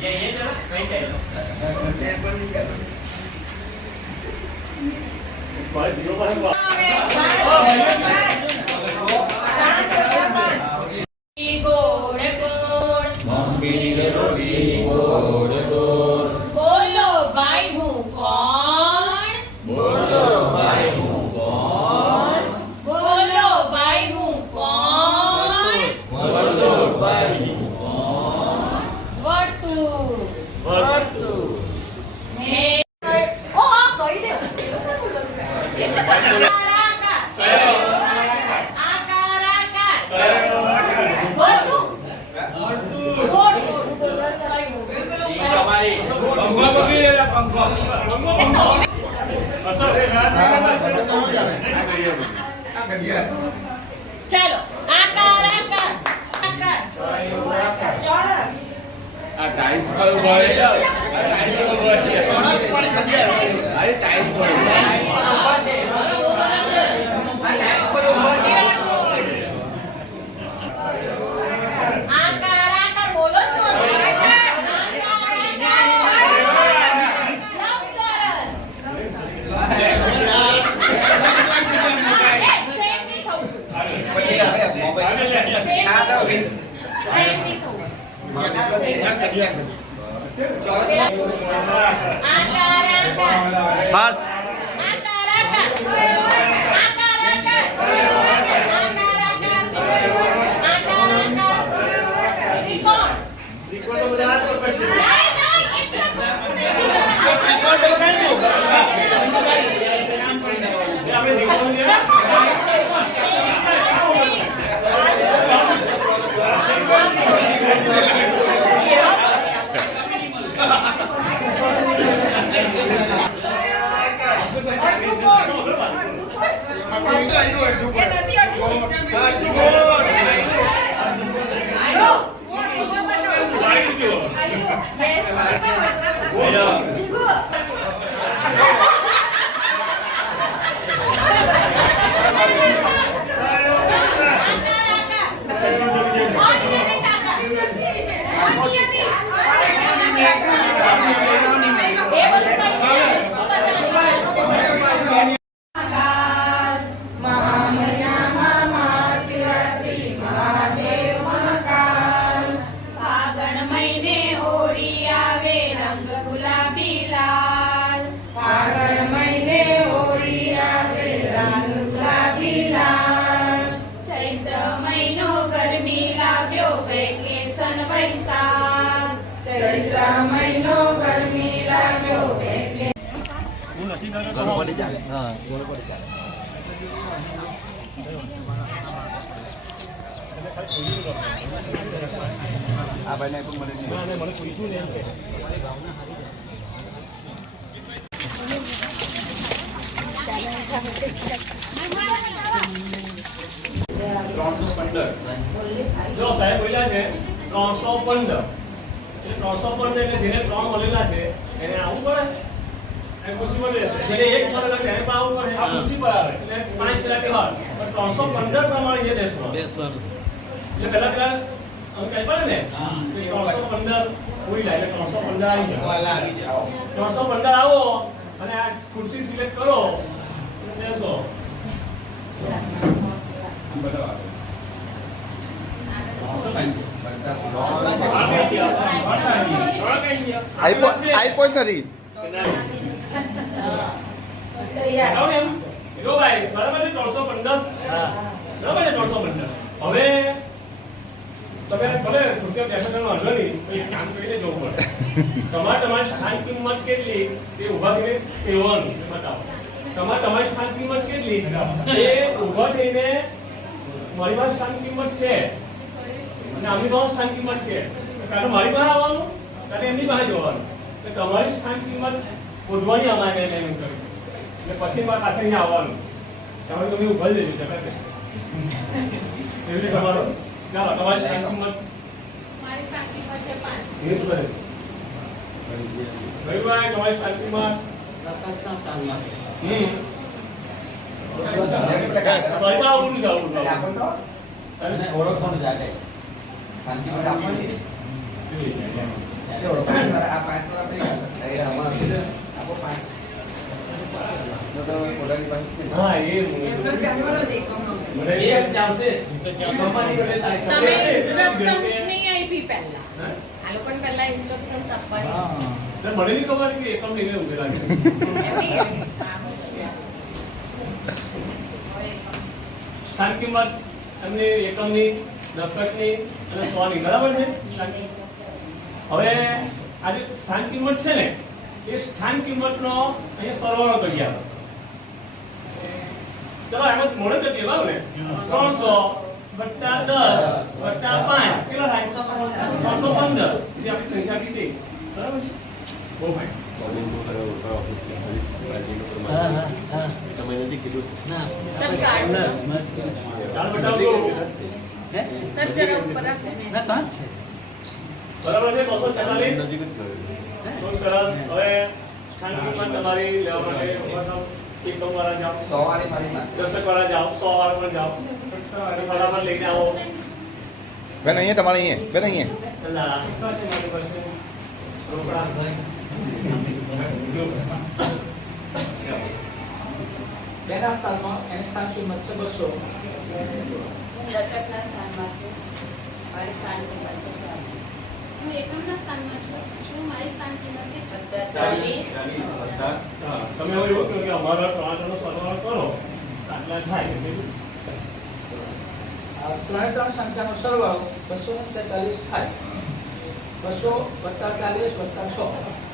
ये ना कहीं चाहिए बाल जीरो पर गोड़ गोड़ मम्मी गरोड़ी गोड़ गोड़ बोलो भाई हूँ कौन बोलो भाई हूँ कौन बोलो भाई हूँ कौन बोलो भाई हूँ कौन वर्तु वर्तु मैं ओ आप कही दे चलो आकार आकार आकार चौरस आ टाइल्स पर उभरे जाओ टाइल्स पर उभरे चौरस पड़ी खदिया अरे टाइल्स पर आकार आकार बोलो तो बस પડી જાય હા ગોળ પડી જાય આ ભાઈને પણ મને મને પૂછ્યું ને કે 315 જો સાહેબ બોલ્યા છે 315 એટલે 315 એટલે જેને 3 મળેલા છે એને આવું પડે એ ખુશી મળે છે જેને 1 મળેલા છે એને પણ આવું પડે આ ખુશી પર આવે એટલે 5 કલાક તહેવાર પણ 315 પ્રમાણે જે બેસવાનું એટલે પહેલા અમે કઈ પડે ને કે 315 કોઈ લાગે 315 આવી જાય 315 આવો અને આ ખુરશી સિલેક્ટ કરો અને બેસો આઈપોડ નથી ભાઈ બરાબર છે 315 બરાબર છે 315 હવે તમે ભલે ખુરશી બેસવાનો વાંધો નહીં એક કામ કરીને જોવું પડે તમારી સ્થાન કિંમત કેટલી એ ઊભા થઈને કહેવાનું બતાવો તમારી સ્થાન કિંમત કેટલી એ ઊભા થઈને મારી પાસે સ્થાન કિંમત છે અને આમની પાસે સ્થાન કિંમત છે કાલે મારી પાસે આવવાનું કાલે એમની પાસે જોવાનું એટલે તમારી સ્થાન કિંમત શોધવાની અમારે એમ કર્યું એટલે પછી મારા પાસે અહીંયા આવવાનું તમારે તમે ઊભા જ લેજો જગત એવી રીતે તમારો ચાલો તમારી સ્થાન કિંમત મારી સ્થાન કિંમત છે 5 એ જ કરે ભાઈ તમારી સ્થાન કિંમત પ્રશંસા સ્થાનમાં ભાઈ આવડું જ અને ઓળખવાનું જાતે શાંતિ માટે આપવાની આ 5 વાર આપણે આમાં આપો 5 તો તમે પોતાની પાસે છે. હા એ એમનો જાણવાનો જ એકમનો. મને એ જ ચાલશે કમાની કરે થાય તમે ઇન્સ્ટ્રક્શન્સ નહીં આપી પહેલા હે? આ લોકોને પહેલા ઇન્સ્ટ્રક્શન્સ આપવાની એટલે મને નહીં ખબર કે એકમ લઈને ઉભેલા છે એમની સ્થાન કિંમત એમની એકમની દશકની અને 100 ની બરાબર છે હવે આ જે સ્થાન કિંમત છે ને એ સ્થાન કિંમતનો અહીંયા સરવાળો કરીએ આપણે ચલો એમાં મોડે તો કેવા ને 300 વત્તા 10 વત્તા 5 કેટલા થાય 215 જે આપણી સંખ્યા કીધી બરાબર છે બહુ ફાઇન સર કાર્ડ ચાલ બતાવજો સર જરા ઉપર રાખો બરાબર છે 246 તો સરસ હવે સ્થાન કિંમત તમારી લેવા માટે મતલબ એકમ વાળા જાઓ 100 વાળી મારી પાસે દશક વાળા જાઓ 100 વાળા પણ જાઓ અને ફટાફટ લઈને આવો બેન અહીંયા તમારે અહીંયા બેન અહીંયા ના પાસે મારી પાસે રોકડા બેના સ્થાનમાં એની સ્થાન કિંમત છે 200. હું દશકના સ્થાનમાં છું મારી સ્થાન કિંમત છે 40 હું એકમના સ્થાનમાં છું મારી સ્થાન કિંમત છે 40 હા તમે હવે એવું કહો કે અમારા ત્રણનો સરવાળો કરો આટલા થાય આ ત્રણે ત્રણ સંખ્યાનો સરવાળો 246 થાય. 200 + 40 + 6